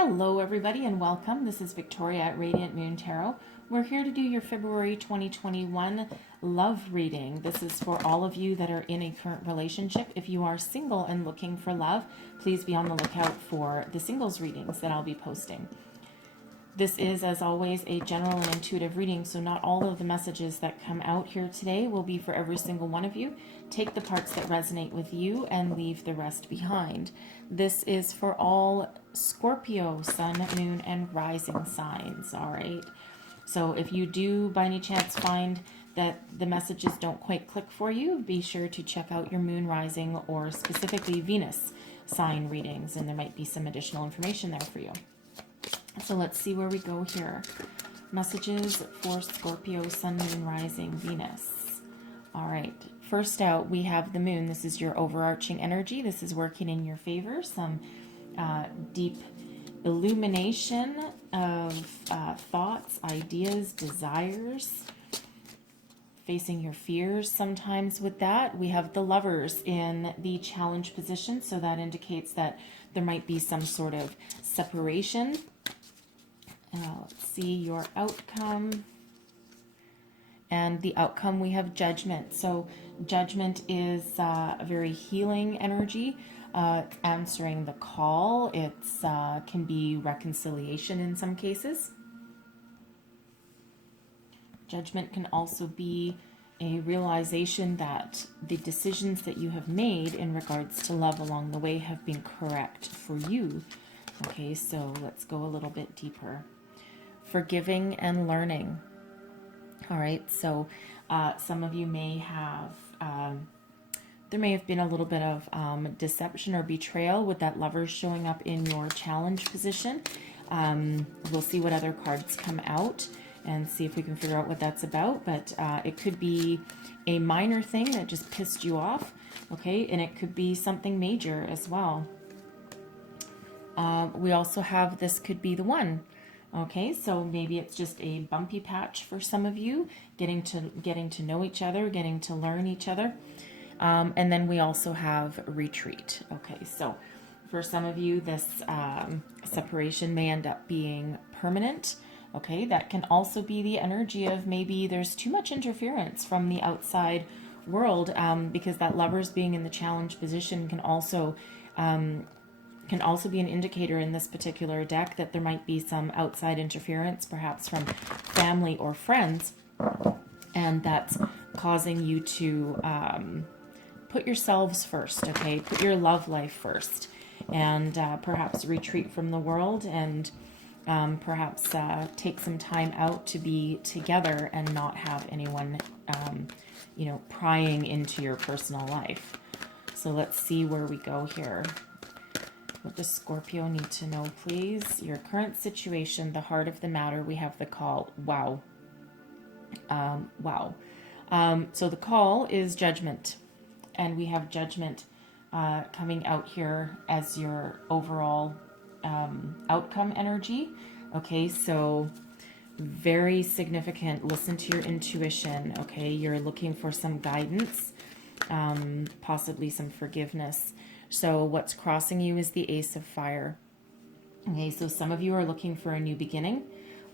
Hello everybody and welcome. This is Victoria at Radiant Moon Tarot. We're here to do your February 2021 love reading. This is for all of you that are in a current relationship. If you are single and looking for love, please be on the lookout for the singles readings that I'll be posting. This is, as always, a general and intuitive reading, so not all of the messages that come out here today will be for every single one of you. Take the parts that resonate with you and leave the rest behind. This is for all Scorpio, Sun, Moon, and Rising signs, all right? So if you do, by any chance, find that the messages don't quite click for you, be sure to check out your Moon, Rising, or specifically Venus sign readings, and there might be some additional information there for you. So let's see where we go here. Messages for Scorpio, Sun, Moon, Rising, Venus. All right. First out, we have the Moon. This is your overarching energy. This is working in your favor. Some deep illumination of thoughts, ideas, desires. Facing your fears sometimes with that. We have the Lovers in the challenge position. So that indicates that there might be some sort of separation. Let's see your outcome. And the outcome, we have Judgment. So Judgment is a very healing energy. It's answering the call. It can be reconciliation in some cases. Judgment can also be a realization that the decisions that you have made in regards to love along the way have been correct for you. Okay, so let's go a little bit deeper. Forgiving and learning. All right, so some of you may have, there may have been a little bit of deception or betrayal with that Lovers showing up in your challenge position. We'll see what other cards come out and see if we can figure out what that's about, but it could be a minor thing that just pissed you off, okay, and it could be something major as well. We also have this could be the one. Okay, so maybe it's just a bumpy patch for some of you, getting to know each other, getting to learn each other. And then we also have retreat. Okay, so for some of you, this separation may end up being permanent. Okay, that can also be the energy of maybe there's too much interference from the outside world, because that Lovers being in the challenge position can also be an indicator in this particular deck that there might be some outside interference, perhaps from family or friends, and that's causing you to put yourselves first, okay? Put your love life first, and perhaps retreat from the world, and perhaps take some time out to be together and not have anyone, prying into your personal life. So let's see where we go here. What does Scorpio need to know, please? Your current situation, the heart of the matter. We have the call. Wow. Wow. So the call is Judgment. And we have Judgment coming out here as your overall outcome energy. Okay, so very significant. Listen to your intuition. Okay, you're looking for some guidance, possibly some forgiveness. So what's crossing you is the Ace of Fire. Okay, so some of you are looking for a new beginning.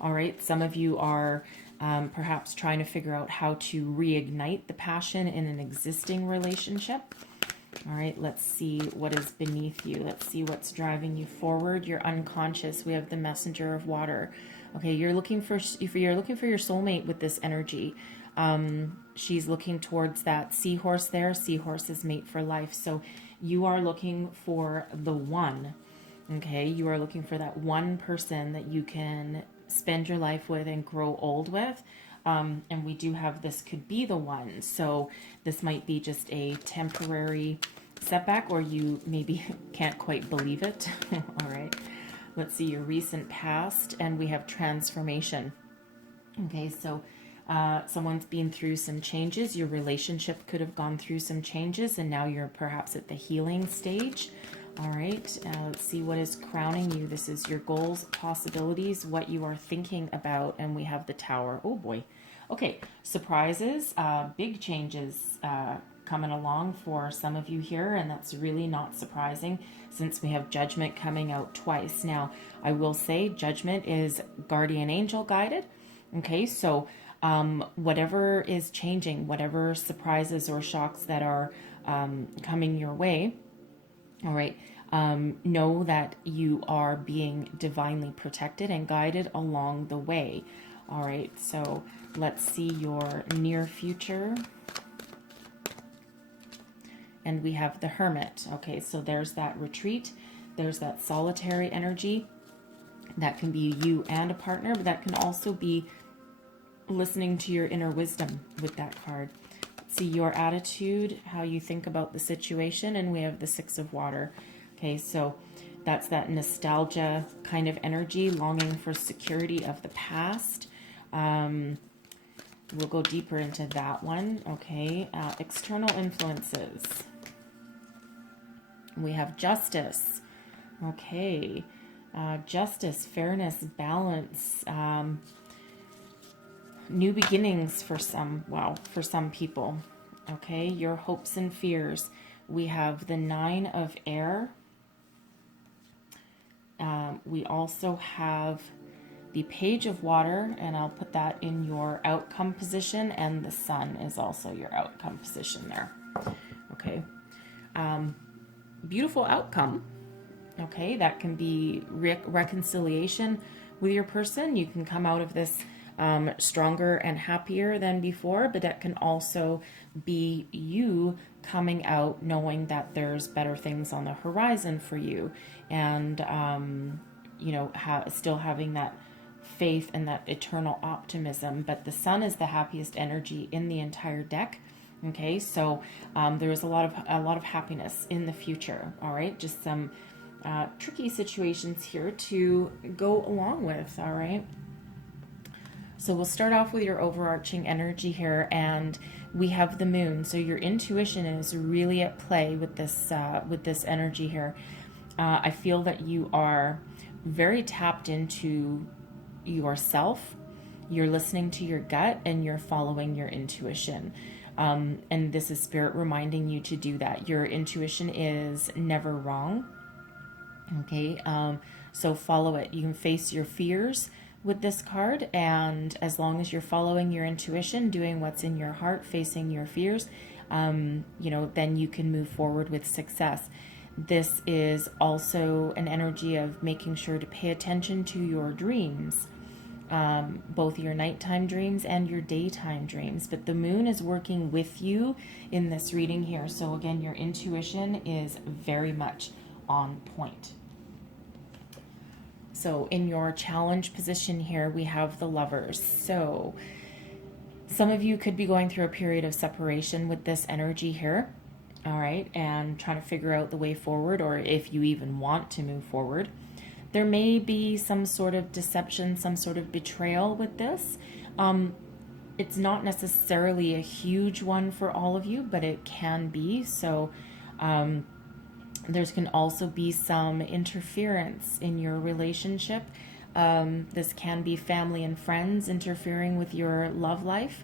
All right, some of you are perhaps trying to figure out how to reignite the passion in an existing relationship. All right, let's see what is beneath you. Let's see what's driving you forward. You're unconscious. We have the Messenger of Water. Okay, if you're looking for your soulmate with this energy. She's looking towards that seahorse there. Seahorse is mate for life. So you are looking for the one. Okay, you are looking for that one person that you can spend your life with and grow old with. And we do have this could be the one. So this might be just a temporary setback, or you maybe can't quite believe it. All right, let's see your recent past, and we have transformation. Okay, so someone's been through some changes. Your relationship could have gone through some changes, and now you're perhaps at the healing stage. All right, let's see what is crowning you. This is your goals, possibilities, what you are thinking about, and we have the Tower. Oh boy. Okay, surprises, big changes coming along for some of you here, and that's really not surprising. since we have Judgment coming out twice. Now, I will say Judgment is guardian angel guided. Okay, so whatever is changing, whatever surprises or shocks that are coming your way, all right, know that you are being divinely protected and guided along the way. All right, so let's see your near future. And we have the Hermit. Okay, so there's that retreat. There's that solitary energy. That can be you and a partner, but that can also be listening to your inner wisdom with that card. See your attitude, how you think about the situation, and we have the Six of Water. Okay, so that's that nostalgia kind of energy, longing for security of the past. We'll go deeper into that one. Okay, external influences. We have Justice. Okay, justice, fairness, balance, new beginnings for some, wow, for some people. Okay, your hopes and fears. We have the Nine of Air. We also have the Page of Water, and I'll put that in your outcome position, and the Sun is also your outcome position there. Okay, beautiful outcome. Okay, that can be reconciliation with your person. You can come out of this stronger and happier than before, but that can also be you coming out knowing that there's better things on the horizon for you, and you know, still having that faith and that eternal optimism. But the Sun is the happiest energy in the entire deck. Okay, so there is a lot of happiness in the future. All right, just some tricky situations here to go along with. All right, so we'll start off with your overarching energy here, and we have the Moon. So your intuition is really at play with this energy here. I feel that you are very tapped into yourself. You're listening to your gut and you're following your intuition. And this is Spirit reminding you to do that. Your intuition is never wrong. Okay, so follow it. You can face your fears with this card, and as long as you're following your intuition, doing what's in your heart, facing your fears, you know, then you can move forward with success. This is also an energy of making sure to pay attention to your dreams, both your nighttime dreams and your daytime dreams. But the Moon is working with you in this reading here. So again, your intuition is very much on point. So in your challenge position here, we have the Lovers. So some of you could be going through a period of separation with this energy here. All right, and trying to figure out the way forward, or if you even want to move forward. There may be some sort of deception, some sort of betrayal with this. It's not necessarily a huge one for all of you, but it can be. So there can also be some interference in your relationship. This can be family and friends interfering with your love life,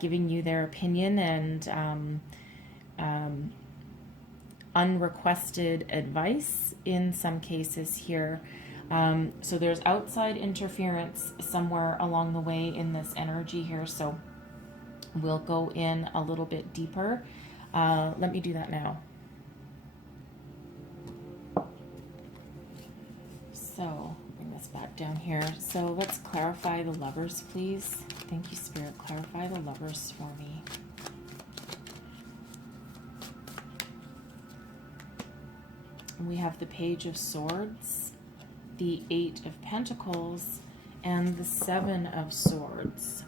giving you their opinion and unrequested advice in some cases here. So there's outside interference somewhere along the way in this energy here. So we'll go in a little bit deeper. Let me do that now. So bring this back down here. So let's clarify the Lovers, please. Thank you, Spirit. Clarify the Lovers for me. We have the Page of Swords, the Eight of Pentacles, and the Seven of Swords.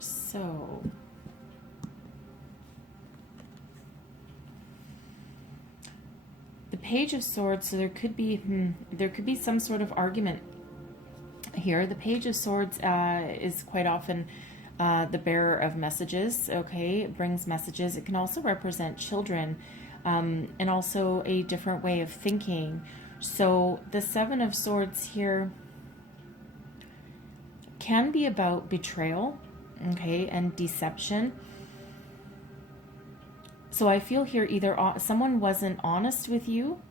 So the Page of Swords, so there could be some sort of argument here. The Page of Swords is quite often the bearer of messages. Okay, it brings messages. It can also represent children, and also a different way of thinking. So the Seven of Swords here can be about betrayal, okay, and deception. So I feel here either someone wasn't honest with you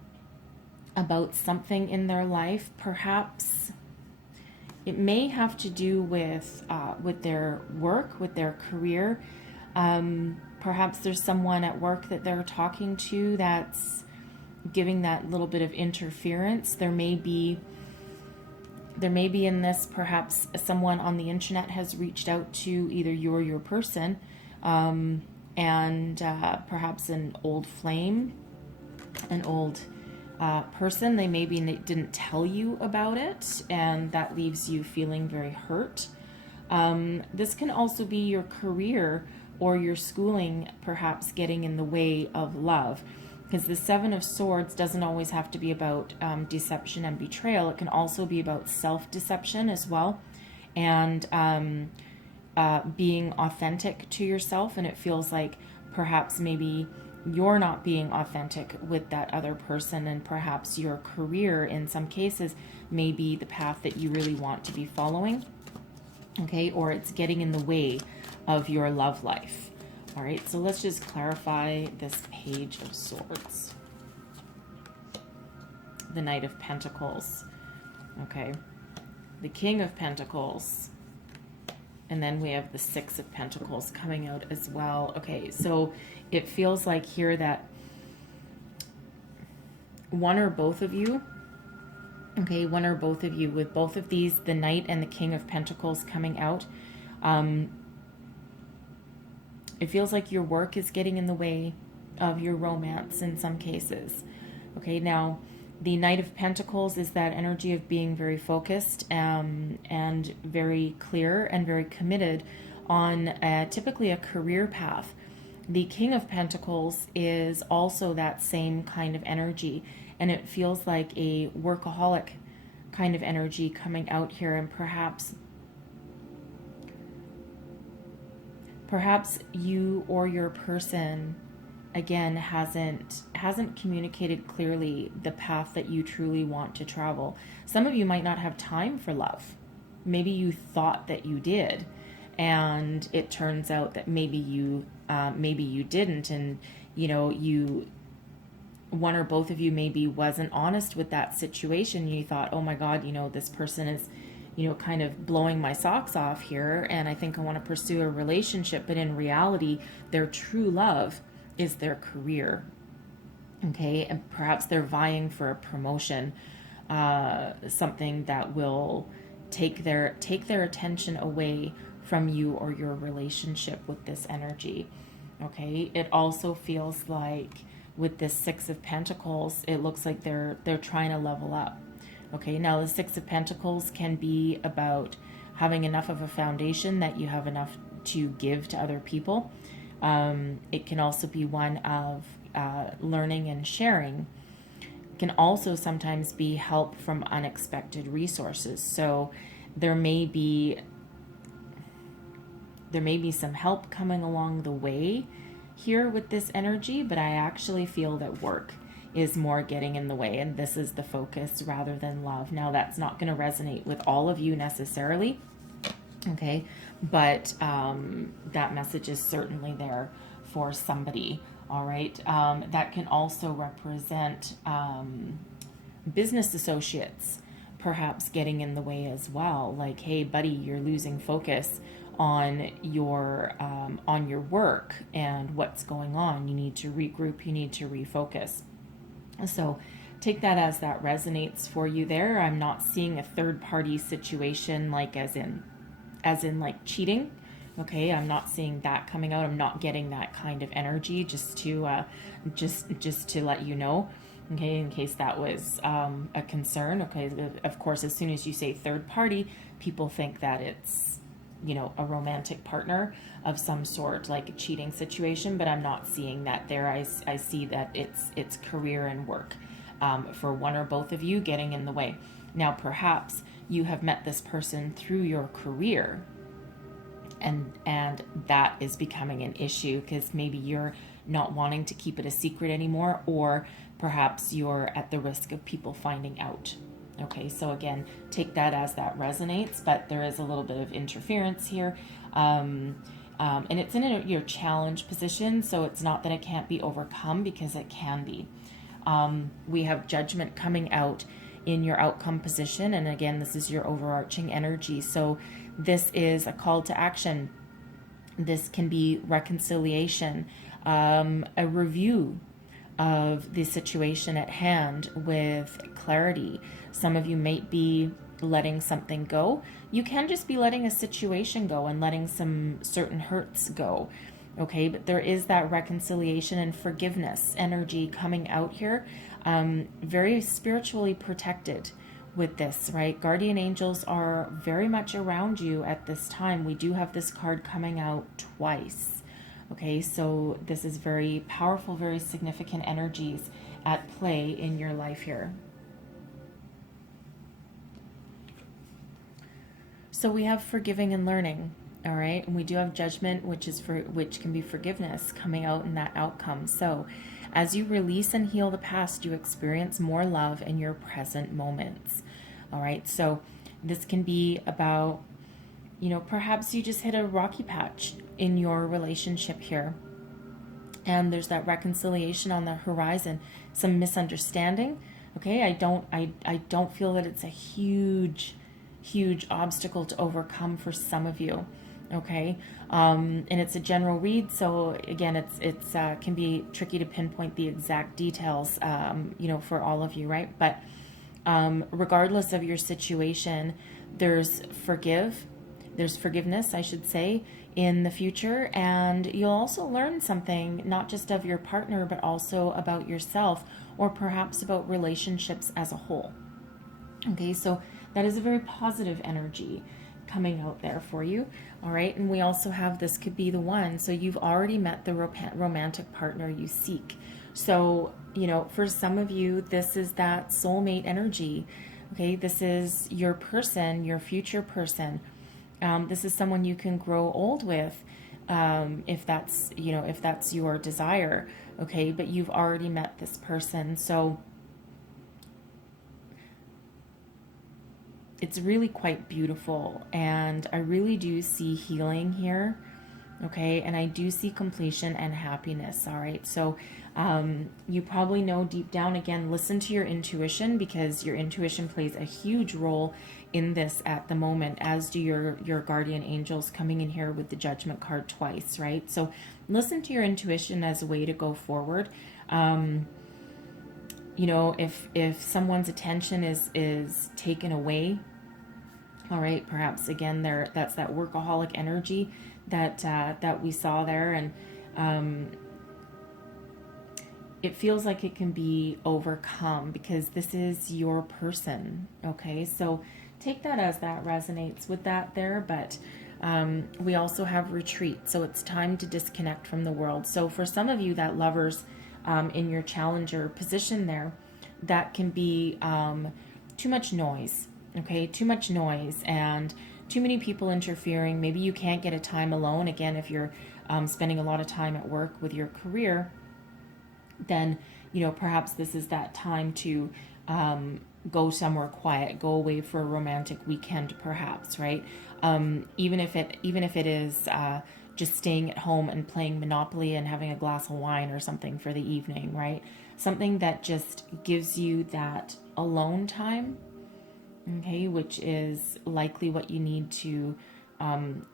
about something in their life. Perhaps it may have to do with their work, with their career. Perhaps there's someone at work that they're talking to that's giving that little bit of interference. There may be in this, perhaps someone on the internet has reached out to either you or your person, and perhaps an old flame, an old person. They maybe didn't tell you about it, and that leaves you feeling very hurt. This can also be your career or your schooling perhaps getting in the way of love, because the Seven of Swords doesn't always have to be about deception and betrayal. It can also be about self-deception as well, and being authentic to yourself. And it feels like perhaps maybe you're not being authentic with that other person, and perhaps your career in some cases may be the path that you really want to be following, okay, or it's getting in the way of your love life. All right, so let's just clarify this Page of Swords. The Knight of Pentacles, okay, the King of Pentacles, and then we have the Six of Pentacles coming out as well. Okay, so it feels like here that one or both of you, okay, one or both of you, with both of these, the Knight and the King of Pentacles coming out, it feels like your work is getting in the way of your romance in some cases. Okay, now the Knight of Pentacles is that energy of being very focused and very clear and very committed on typically a career path. The King of Pentacles is also that same kind of energy, and it feels like a workaholic kind of energy coming out here, and perhaps you or your person again hasn't communicated clearly the path that you truly want to travel. Some of you might not have time for love. Maybe you thought that you did, and it turns out that maybe you didn't, and one or both of you maybe wasn't honest with that situation. You thought, oh my God, this person is kind of blowing my socks off here, and I think I want to pursue a relationship. But in reality, their true love is their career. Okay, and perhaps they're vying for a promotion, something that will take their attention away from you or your relationship with this energy. Okay, it also feels like with this Six of Pentacles, it looks like they're trying to level up. Okay, now the Six of Pentacles can be about having enough of a foundation that you have enough to give to other people. It can also be one of learning and sharing. It can also sometimes be help from unexpected resources. So there may be some help coming along the way here with this energy, but I actually feel that work is more getting in the way, and this is the focus rather than love. Now, that's not going to resonate with all of you necessarily, okay, but that message is certainly there for somebody. All right, that can also represent business associates perhaps getting in the way as well, like, hey buddy, you're losing focus on your work and what's going on. You need to regroup, you need to refocus. So take that as that resonates for you there. I'm not seeing a third party situation, like as in like cheating. Okay, I'm not seeing that coming out. I'm not getting that kind of energy, just to let you know. Okay, in case that was a concern. Okay, of course, as soon as you say third party, people think that it's a romantic partner of some sort, like a cheating situation, but I'm not seeing that there. I see that it's career and work for one or both of you getting in the way. Now, perhaps you have met this person through your career, and that is becoming an issue because maybe you're not wanting to keep it a secret anymore, or perhaps you're at the risk of people finding out. Okay, so again, take that as that resonates, but there is a little bit of interference here. And it's in your challenge position, so it's not that it can't be overcome, because it can be. We have judgment coming out in your outcome position. And again, this is your overarching energy. So this is a call to action. This can be reconciliation, a review of the situation at hand with clarity. Some of you might be letting something go. You can just be letting a situation go and letting some certain hurts go. Okay, but there is that reconciliation and forgiveness energy coming out here. Very spiritually protected with this, right? Guardian angels are very much around you at this time. We do have this card coming out twice. Okay, so this is very powerful, very significant energies at play in your life here. So we have forgiving and learning, all right? And we do have judgment, which can be forgiveness coming out in that outcome. So as you release and heal the past, you experience more love in your present moments. All right, so this can be about, perhaps you just hit a rocky patch in your relationship here, and there's that reconciliation on the horizon, some misunderstanding. Okay, I don't feel that it's a huge obstacle to overcome for some of you. Okay, and it's a general read, so again, it's can be tricky to pinpoint the exact details, for all of you, right? But regardless of your situation, there's forgiveness, I should say, in the future, and you'll also learn something, not just of your partner, but also about yourself, or perhaps about relationships as a whole. Okay, so that is a very positive energy coming out there for you. All right, and we also have, this could be the one, so you've already met the romantic partner you seek. So, for some of you, this is that soulmate energy. Okay, this is your person, your future person. This is someone you can grow old with, if that's your desire. Okay, but you've already met this person, so it's really quite beautiful, and I really do see healing here. Okay, and I do see completion and happiness. All right, so you probably know deep down, again, listen to your intuition, because your intuition plays a huge role in this at the moment, as do your guardian angels coming in here with the judgment card twice, right? So listen to your intuition as a way to go forward. If someone's attention is taken away, all right, perhaps again that's that workaholic energy that we saw there, and it feels like it can be overcome, because this is your person. Okay, so take that as that resonates with that there. But we also have retreat, so it's time to disconnect from the world. So for some of you, that lovers in your challenger position there, that can be too much noise. Okay, too much noise and too many people interfering. Maybe you can't get a time alone. Again, if you're spending a lot of time at work with your career, then perhaps this is that time to go somewhere quiet, go away for a romantic weekend, perhaps, right? Even if it is just staying at home and playing Monopoly and having a glass of wine or something for the evening, right? Something that just gives you that alone time. Okay, which is likely what you need to reconnect.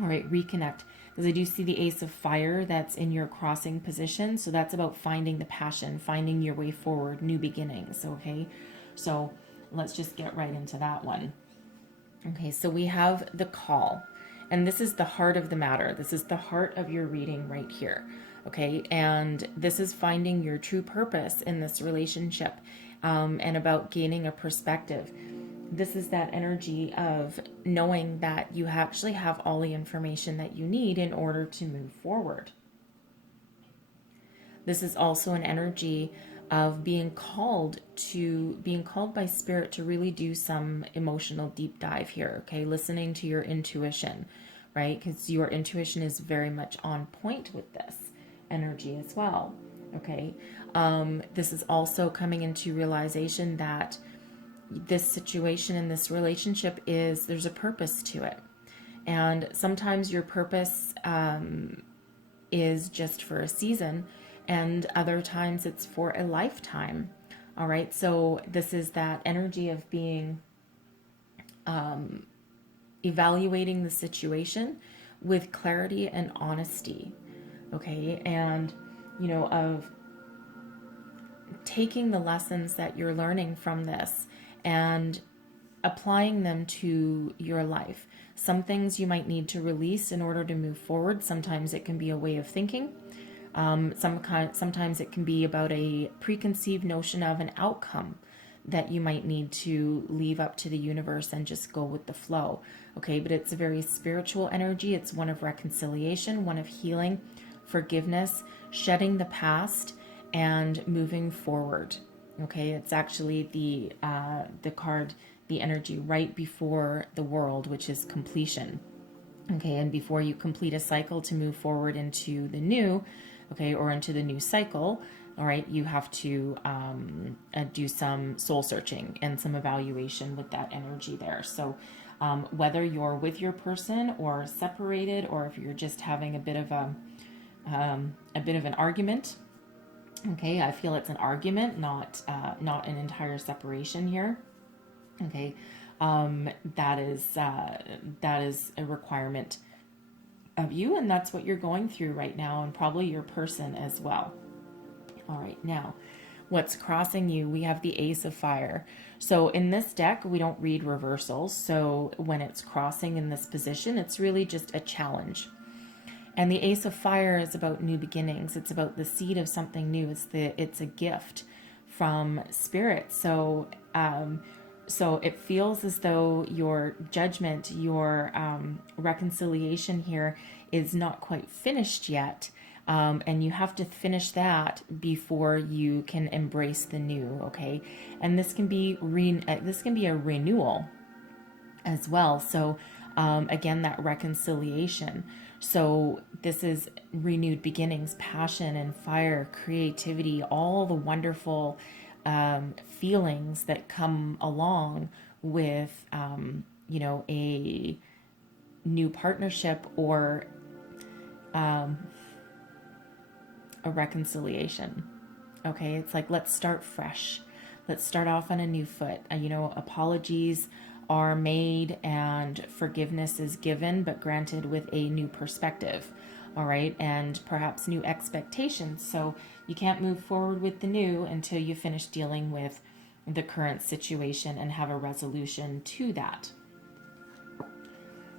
All right, reconnect. Because I do see the Ace of Fire that's in your crossing position. So that's about finding the passion, finding your way forward, new beginnings. Okay, so let's just get right into that one. Okay, so we have the call. And this is the heart of the matter. This is the heart of your reading right here. Okay, and this is finding your true purpose in this relationship, and about gaining a perspective. This is that energy of knowing that you actually have all the information that you need in order to move forward. This is also an energy of being called by spirit to really do some emotional deep dive here. Okay, listening to your intuition, right? Because your intuition is very much on point with this energy as well. Okay, this is also coming into realization that this situation in this relationship there's a purpose to it. And sometimes your purpose is just for a season, and other times it's for a lifetime. All right. So this is that energy of being evaluating the situation with clarity and honesty. Okay. And, you know, of taking the lessons that you're learning from this and applying them to your life. Some things you might need to release in order to move forward. Sometimes it can be a way of thinking. Sometimes it can be about a preconceived notion of an outcome that you might need to leave up to the universe and just go with the flow. Okay, but it's a very spiritual energy. It's one of reconciliation, one of healing, forgiveness, shedding the past, and moving forward. Okay, it's actually the card, the energy right before the world, which is completion. Okay, and before you complete a cycle to move forward into the new, okay, or into the new cycle, all right, you have to do some soul searching and some evaluation with that energy there. So whether you're with your person or separated, or if you're just having a bit of an argument, okay, I feel it's an argument, not an entire separation here. Okay, that is a requirement of you, and that's what you're going through right now, and probably your person as well. All right, now what's crossing you? We have the Ace of Fire. So in this deck, we don't read reversals. So when it's crossing in this position, it's really just a challenge. And the Ace of Fire is about new beginnings. It's about the seed of something new. It's a gift from Spirit. So so it feels as though your judgment, your reconciliation here is not quite finished yet. And you have to finish that before you can embrace the new, okay? And this can be a renewal as well. So again, that reconciliation. So this is renewed beginnings, passion and fire, creativity, all the wonderful feelings that come along with, you know, a new partnership or a reconciliation. Okay, it's like, let's start fresh. Let's start off on a new foot. You know, apologies are made and forgiveness is given, but granted with a new perspective. All right, and perhaps new expectations. So you can't move forward with the new until you finish dealing with the current situation and have a resolution to that.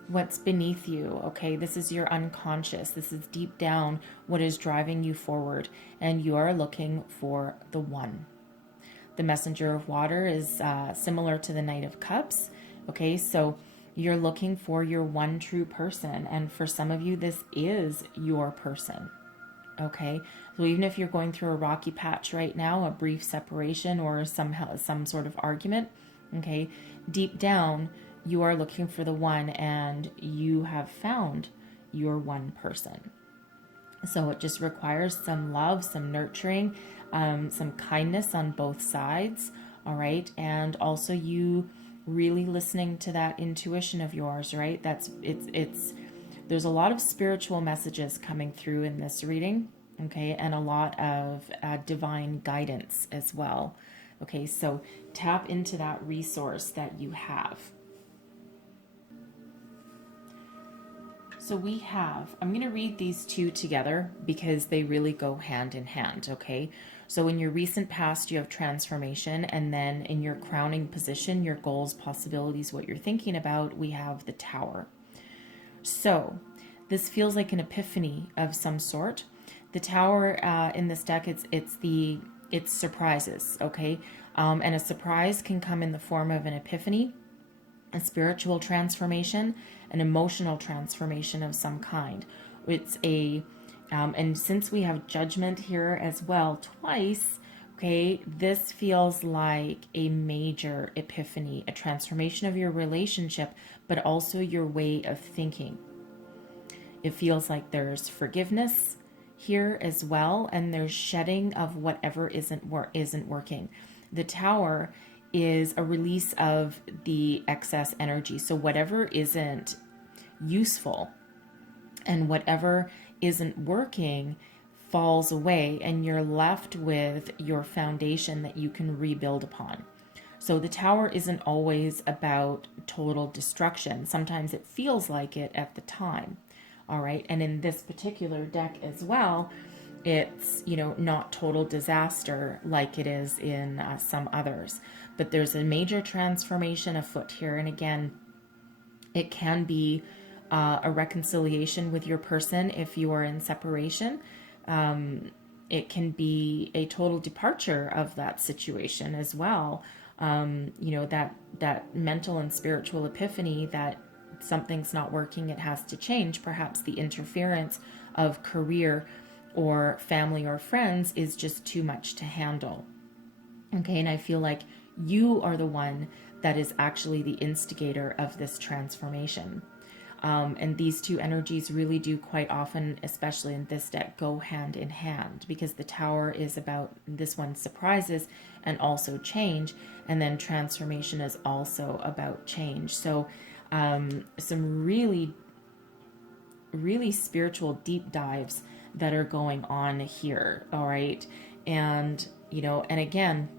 What's beneath you? Okay, this is your unconscious. This is deep down what is driving you forward, and you are looking for the one. The Messenger of Water is similar to the Knight of Cups. Okay, so you're looking for your one true person, and for some of you, this is your person. Okay, so even if you're going through a rocky patch right now, a brief separation or some sort of argument, okay, deep down, you are looking for the one, and you have found your one person. So it just requires some love, some nurturing, some kindness on both sides. All right, and also you really listening to that intuition of yours, right? There's a lot of spiritual messages coming through in this reading, okay, and a lot of divine guidance as well. Okay, so tap into that resource that you have. So we have, I'm going to read these two together because they really go hand in hand, okay? So in your recent past, you have transformation, and then in your crowning position, your goals, possibilities, what you're thinking about, we have the Tower. So this feels like an epiphany of some sort. The Tower in this deck, it's surprises, okay? And a surprise can come in the form of an epiphany, a spiritual transformation, an emotional transformation of some kind. It's and since we have judgment here as well twice, okay, this feels like a major epiphany, a transformation of your relationship, but also your way of thinking. It feels like there's forgiveness here as well, and there's shedding of whatever isn't working. The Tower is a release of the excess energy. So whatever isn't useful. And whatever isn't working falls away, and you're left with your foundation that you can rebuild upon. So the Tower isn't always about total destruction. Sometimes it feels like it at the time. All right. And in this particular deck as well, it's, not total disaster like it is in some others. But there's a major transformation afoot here. And again, it can be a reconciliation with your person if you are in separation. It can be a total departure of that situation as well. That mental and spiritual epiphany that something's not working, it has to change. Perhaps the interference of career or family or friends is just too much to handle. Okay, and I feel like you are the one that is actually the instigator of this transformation. And these two energies really do quite often, especially in this deck, go hand in hand, because the Tower is about, this one, surprises and also change, and then transformation is also about change. So some really, really spiritual deep dives that are going on here. All right. And, and again,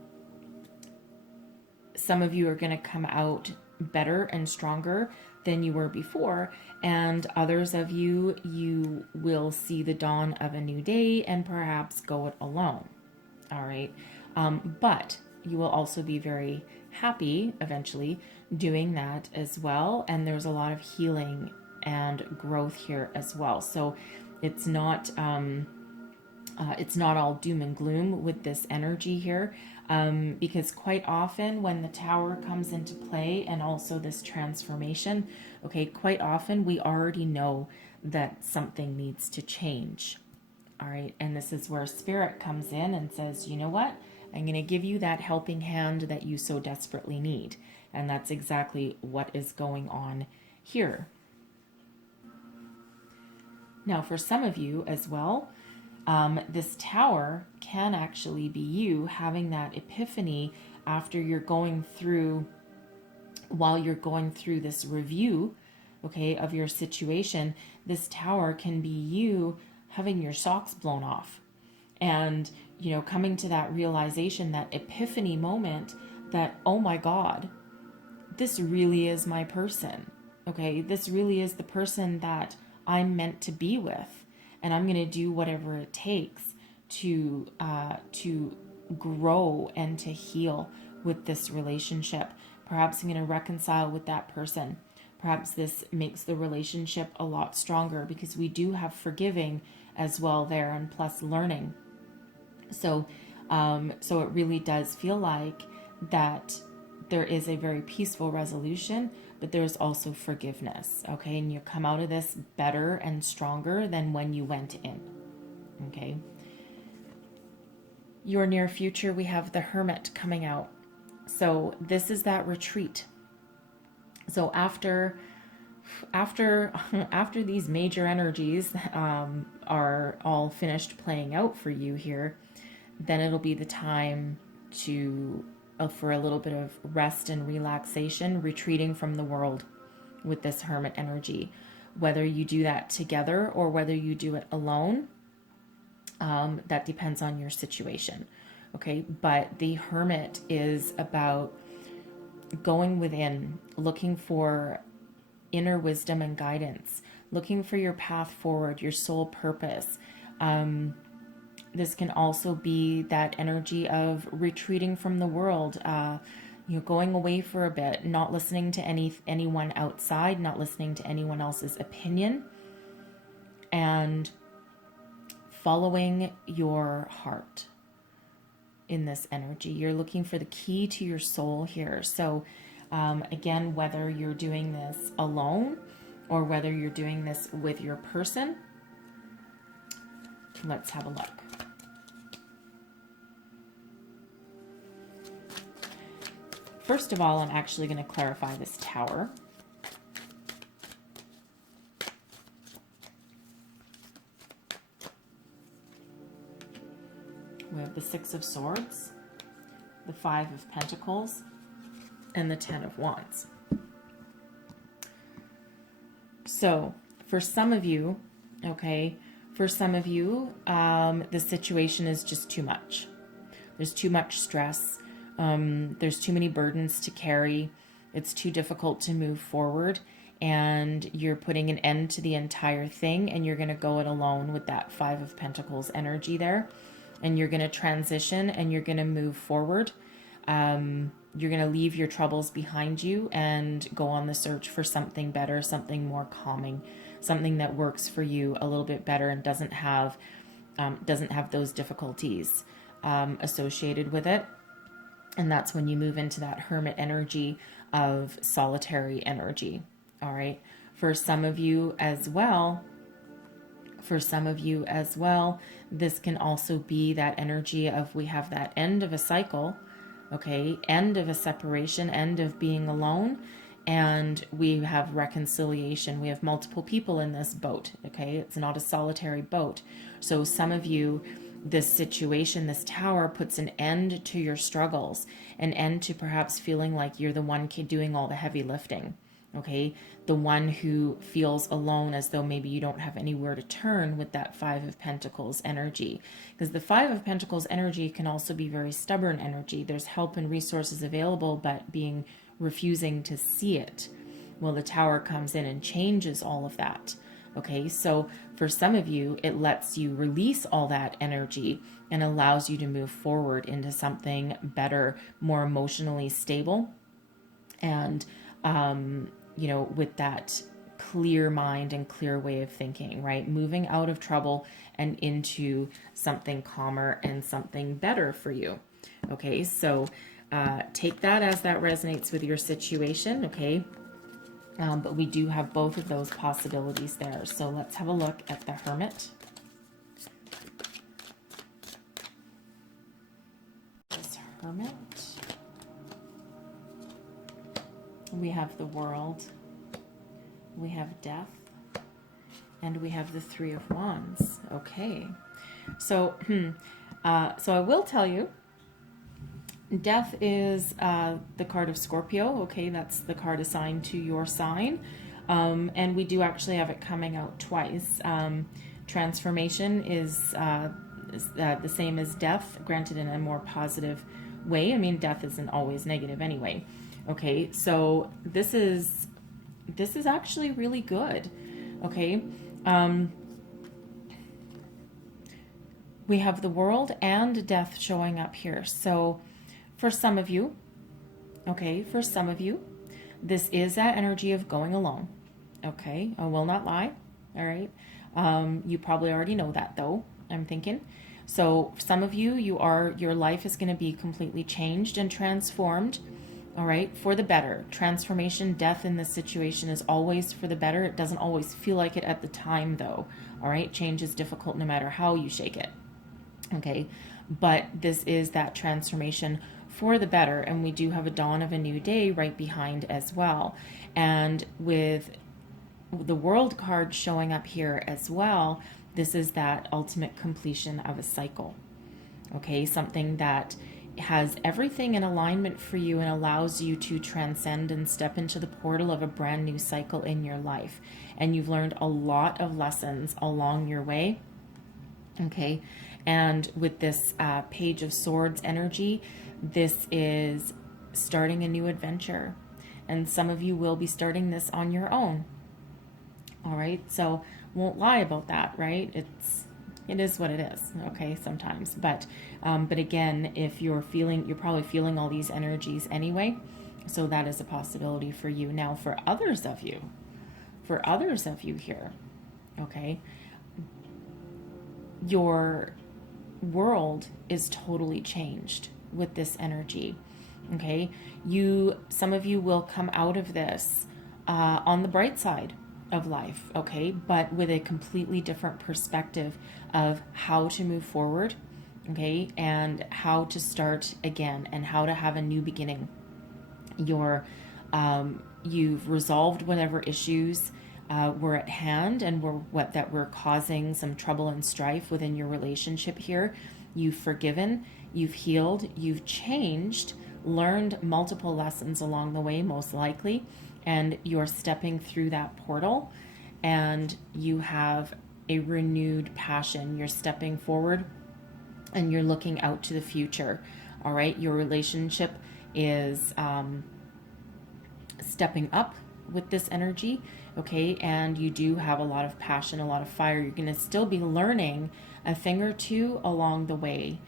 some of you are going to come out better and stronger than you were before, and others of you, you will see the dawn of a new day and perhaps go it alone. All right. But you will also be very happy eventually doing that as well. And there's a lot of healing and growth here as well. So it's not all doom and gloom with this energy here. Because quite often when the Tower comes into play, and also this transformation, okay, quite often we already know that something needs to change. All right. And this is where Spirit comes in and says, you know what? I'm going to give you that helping hand that you so desperately need. And that's exactly what is going on here. Now, for some of you as well, this Tower can actually be you having that epiphany after you're going through, while you're going through this review, okay, of your situation. This Tower can be you having your socks blown off and, coming to that realization, that epiphany moment that, oh my God, this really is my person. Okay, this really is the person that I'm meant to be with. And I'm going to do whatever it takes to grow and to heal with this relationship. Perhaps I'm going to reconcile with that person. Perhaps this makes the relationship a lot stronger, because we do have forgiving as well there, and plus learning. So it really does feel like that there is a very peaceful resolution, but there's also forgiveness, okay? And you come out of this better and stronger than when you went in, okay? Your near future, we have the Hermit coming out. So this is that retreat. So after these major energies are all finished playing out for you here, then it'll be the time to for a little bit of rest and relaxation, retreating from the world with this Hermit energy. Whether you do that together or whether you do it alone, that depends on your situation. Okay, but the Hermit is about going within, looking for inner wisdom and guidance, looking for your path forward, your soul purpose. This can also be that energy of retreating from the world, going away for a bit, not listening to anyone outside, not listening to anyone else's opinion, and following your heart in this energy. You're looking for the key to your soul here. So again, whether you're doing this alone or whether you're doing this with your person, let's have a look. First of all, I'm actually going to clarify this Tower. We have the Six of Swords, the Five of Pentacles, and the Ten of Wands. So for some of you, okay, the situation is just too much. There's too much stress. There's too many burdens to carry. It's too difficult to move forward. And you're putting an end to the entire thing, and you're going to go it alone with that Five of Pentacles energy there. And you're going to transition, and you're going to move forward. You're going to leave your troubles behind you and go on the search for something better, something more calming, something that works for you a little bit better and doesn't have those difficulties associated with it. And that's when you move into that hermit energy of solitary energy. All right. For some of you as well, this can also be that energy of, we have that end of a cycle, okay, end of a separation, end of being alone, and we have reconciliation. We have multiple people in this boat, okay? It's not a solitary boat. So some of you, this situation, this tower puts an end to your struggles, an end to perhaps feeling like you're the one kid doing all the heavy lifting. Okay, the one who feels alone, as though maybe you don't have anywhere to turn with that Five of Pentacles energy. Because the Five of Pentacles energy can also be very stubborn energy. There's help and resources available, but refusing to see it. Well, the Tower comes in and changes all of that. Okay, so for some of you, it lets you release all that energy and allows you to move forward into something better, more emotionally stable, and with that clear mind and clear way of thinking, right? Moving out of trouble and into something calmer and something better for you. Okay, so take that as that resonates with your situation, okay? But we do have both of those possibilities there. So let's have a look at the Hermit. This Hermit. We have the World, we have Death, and we have the Three of Wands. Okay, so so I will tell you, Death is the card of Scorpio. Okay, that's the card assigned to your sign, and we do actually have it coming out twice. Transformation is the same as Death, granted in a more positive way. I mean, death isn't always negative anyway. Okay, so this is actually really good. Okay, we have the World and Death showing up here. So for some of you, this is that energy of going alone. Okay, I will not lie. All right, you probably already know that though, I'm thinking. So some of you, your life is going to be completely changed and transformed. All right, for the better. Transformation, death in this situation is always for the better. It doesn't always feel like it at the time, though. All right, change is difficult no matter how you shake it. Okay, but this is that transformation for the better, and we do have a dawn of a new day right behind as well. And with the World card showing up here as well, this is that ultimate completion of a cycle. Okay, something that has everything in alignment for you and allows you to transcend and step into the portal of a brand new cycle in your life. And you've learned a lot of lessons along your way. Okay, and with this Page of Swords energy, this is starting a new adventure. And some of you will be starting this on your own. All right, so won't lie about that, right? It is what it is, okay, sometimes. But again, if you're probably feeling all these energies anyway, so that is a possibility for you. Now, for others of you here, okay, your world is totally changed with this energy, okay? Some of you will come out of this on the bright side of life, okay, but with a completely different perspective of how to move forward, okay, and how to start again and how to have a new beginning. You've resolved whatever issues were at hand and were causing some trouble and strife within your relationship here. You've forgiven, you've healed, you've changed, learned multiple lessons along the way, most likely, and you're stepping through that portal and you have a renewed passion. You're stepping forward and you're looking out to the future. All right, your relationship is stepping up with this energy, okay? And you do have a lot of passion, a lot of fire. You're going to still be learning a thing or two along the way,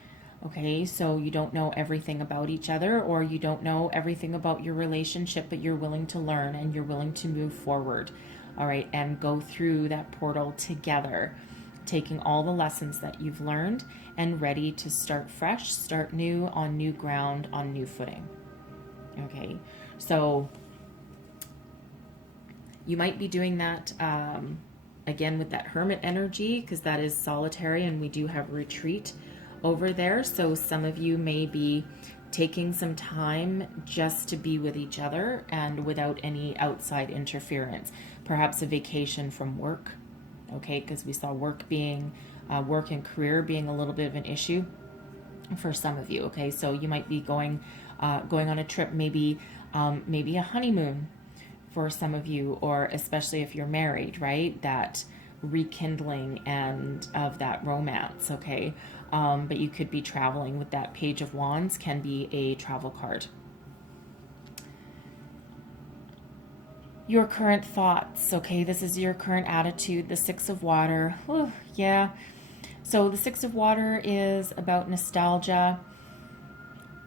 okay? So you don't know everything about each other, or you don't know everything about your relationship, but you're willing to learn and you're willing to move forward, all right, and go through that portal together, taking all the lessons that you've learned and ready to start fresh, start new, on new ground, on new footing, okay? So you might be doing that again with that Hermit energy, because that is solitary and we do have retreat over there. So some of you may be taking some time just to be with each other and without any outside interference. Perhaps a vacation from work, okay? Because we saw work and career being a little bit of an issue for some of you, okay? So you might be going on a trip, maybe a honeymoon for some of you, or especially if you're married, right? That rekindling and of that romance, okay? But you could be traveling with that Page of Wands, can be a travel card. Your current thoughts, okay? This is your current attitude, the Six of Water. Whew, yeah. So the Six of Water is about nostalgia,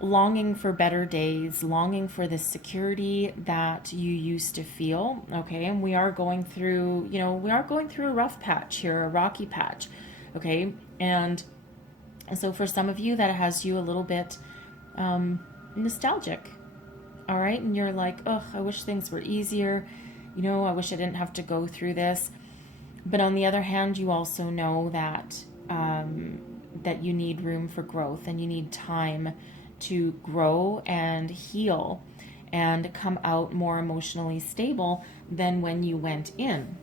longing for better days, longing for the security that you used to feel, okay? And we are going through, a rough patch here, a rocky patch, okay? And so for some of you, that has you a little bit nostalgic, all right? And you're like, oh, I wish things were easier. I wish I didn't have to go through this. But on the other hand, you also know that that you need room for growth, and you need time to grow and heal and come out more emotionally stable than when you went in.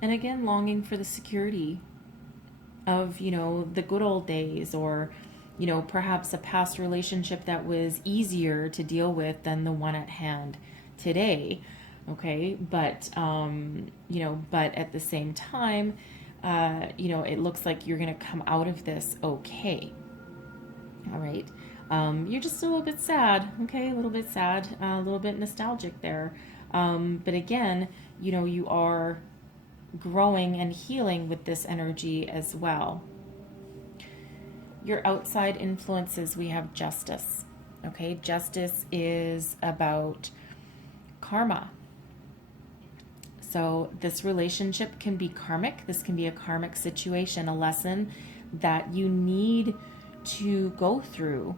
And again, longing for the security of, the good old days, or, perhaps a past relationship that was easier to deal with than the one at hand today. Okay. But, but at the same time, it looks like you're going to come out of this okay. All right. You're just a little bit sad. Okay. A little bit sad, a little bit nostalgic there. But again, you are growing and healing with this energy as well. Your outside influences, we have Justice. Okay. Justice is about karma. So this relationship can be karmic. This can be a karmic situation, a lesson that you need to go through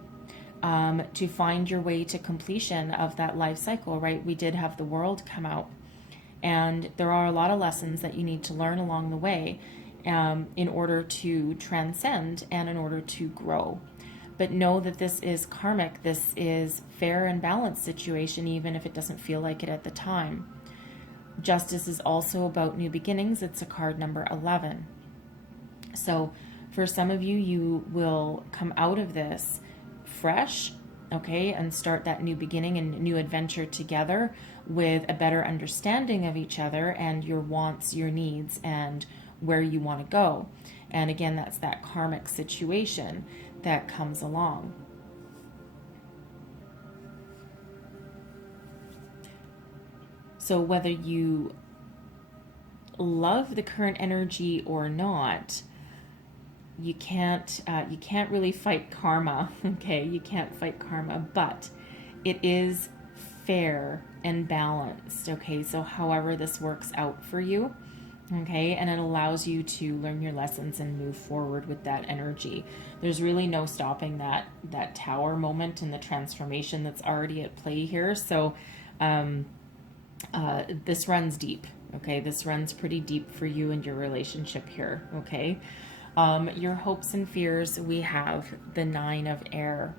to find your way to completion of that life cycle, right? We did have the World come out, and there are a lot of lessons that you need to learn along the way in order to transcend and in order to grow. But know that this is karmic. This is fair and balanced situation, even if it doesn't feel like it at the time. Justice is also about new beginnings. It's a card number 11. So for some of you, you will come out of this fresh, okay, and start that new beginning and new adventure together with a better understanding of each other and your wants, your needs, and where you want to go. And again, that's that karmic situation that comes along. So whether you love the current energy or not, you can't really fight karma. Okay, you can't fight karma, but it is fair and balanced. Okay, so however this works out for you, okay, and it allows you to learn your lessons and move forward with that energy. There's really no stopping that tower moment and the transformation that's already at play here. So this runs deep. Okay, this runs pretty deep for you and your relationship here. Okay, your hopes and fears, we have the 9 of Air.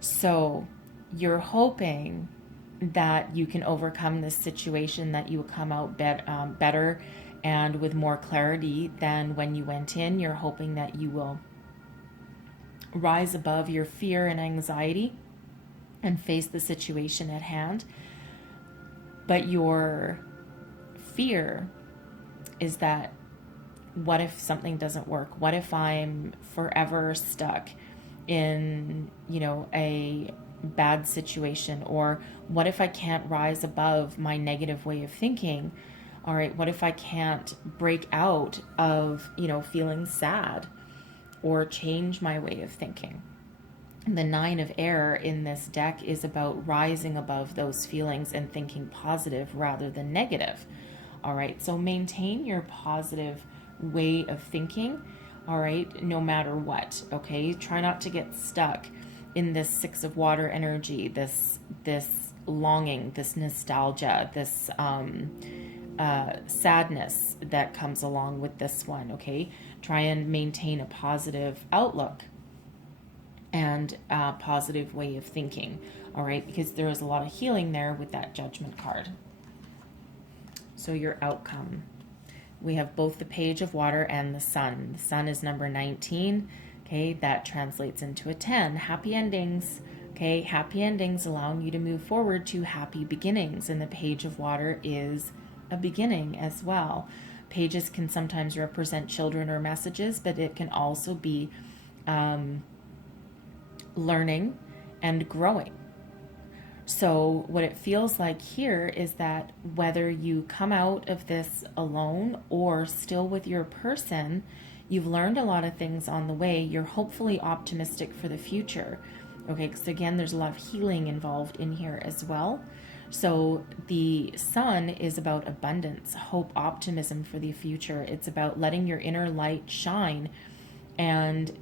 So you're hoping that you can overcome this situation, that you will come out better and with more clarity than when you went in. You're hoping that you will rise above your fear and anxiety and face the situation at hand. But your fear is that, what if something doesn't work? What if I'm forever stuck in, a bad situation? Or what if I can't rise above my negative way of thinking? All right, what if I can't break out of, feeling sad or change my way of thinking? The Nine of Air in this deck is about rising above those feelings and thinking positive rather than negative. All right, so maintain your positive way of thinking, all right, no matter what, okay? Try not to get stuck in this Six of Water energy, this longing, this nostalgia, this sadness that comes along with this one, okay? Try and maintain a positive outlook and a positive way of thinking, all right? Because there is a lot of healing there with that Judgment card. So your outcome. We have both the Page of Water and the Sun. The Sun is number 19, okay? That translates into a 10. Happy endings, okay? Happy endings allowing you to move forward to happy beginnings. And the Page of Water is a beginning as well. Pages can sometimes represent children or messages, but it can also be learning and growing. So what it feels like here is that whether you come out of this alone or still with your person, you've learned a lot of things on the way. You're hopefully optimistic for the future. Okay, because again, there's a lot of healing involved in here as well. So the Sun is about abundance, hope, optimism for the future. It's about letting your inner light shine, and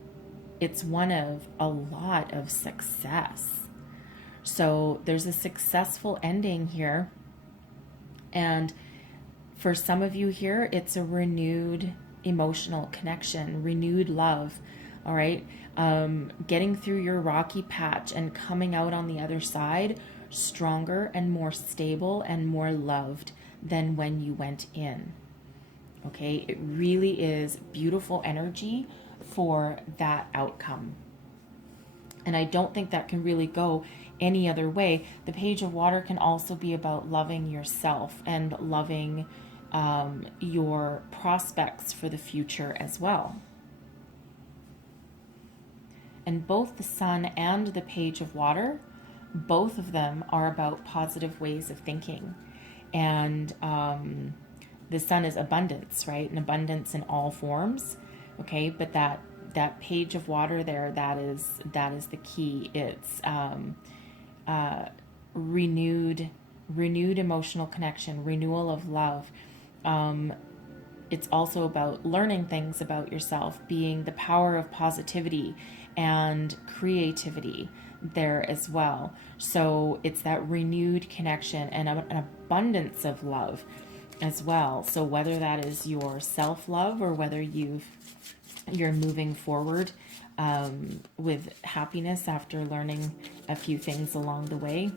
it's one of a lot of success. So there's a successful ending here. And for some of you here, it's a renewed emotional connection, renewed love. All right. Getting through your rocky patch and coming out on the other side stronger and more stable and more loved than when you went in. Okay. It really is beautiful energy for that outcome. And I don't think that can really go any other way. The Page of Water can also be about loving yourself and loving your prospects for the future as well. And both the Sun and the Page of Water, both of them are about positive ways of thinking. And the Sun is abundance, right? And abundance in all forms. Okay, but that Page of Water there, that is the key. It's renewed emotional connection, renewal of love. It's also about learning things about yourself, being the power of positivity and creativity there as well. So it's that renewed connection and an abundance of love as well. So whether that is your self-love or whether you're moving forward with happiness after learning a few things along the way,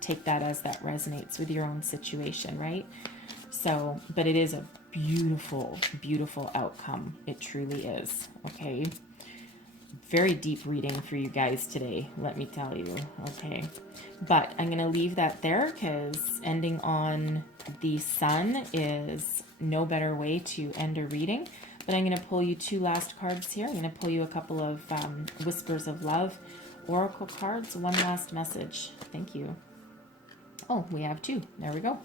take that as that resonates with your own situation, right? So, but it is a beautiful, beautiful outcome. It truly is. Okay. Very deep reading for you guys today, let me tell you. Okay. But I'm going to leave that there because ending on the Sun is no better way to end a reading. But I'm going to pull you two last cards here. I'm going to pull you a couple of Whispers of Love Oracle cards. One last message. Thank you. Oh, we have two. There we go.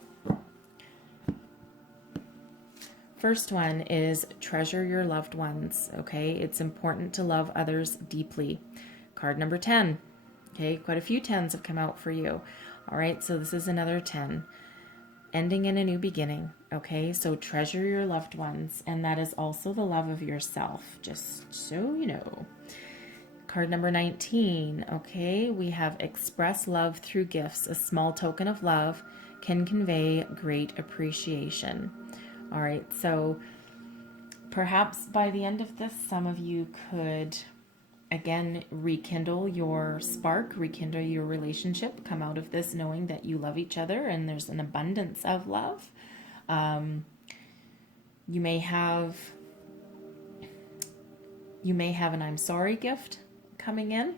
First one is treasure your loved ones. Okay, it's important to love others deeply. Card number 10. Okay, quite a few 10s have come out for you. All right, so this is another 10. Ending in a new beginning. Okay, so treasure your loved ones, and that is also the love of yourself, just so you know. Card number 19. Okay, we have express love through gifts. A small token of love can convey great appreciation. All right, so perhaps by the end of this, some of you could, again, rekindle your spark, rekindle your relationship, come out of this knowing that you love each other and there's an abundance of love. You may have an I'm sorry gift coming in.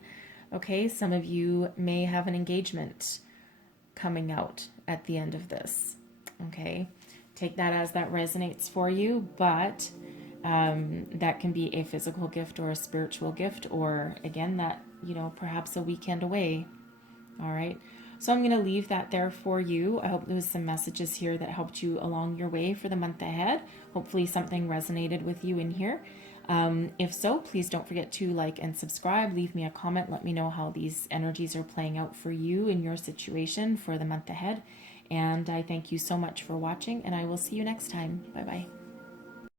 Okay, some of you may have an engagement coming out at the end of this. Okay, take that as that resonates for you, but that can be a physical gift or a spiritual gift, or again, that, you know, perhaps a weekend away. All right. So I'm going to leave that there for you. I hope there was some messages here that helped you along your way for the month ahead. Hopefully something resonated with you in here. If so, please don't forget to like and subscribe. Leave me a comment. Let me know how these energies are playing out for you in your situation for the month ahead. And I thank you so much for watching, and I will see you next time. Bye-bye.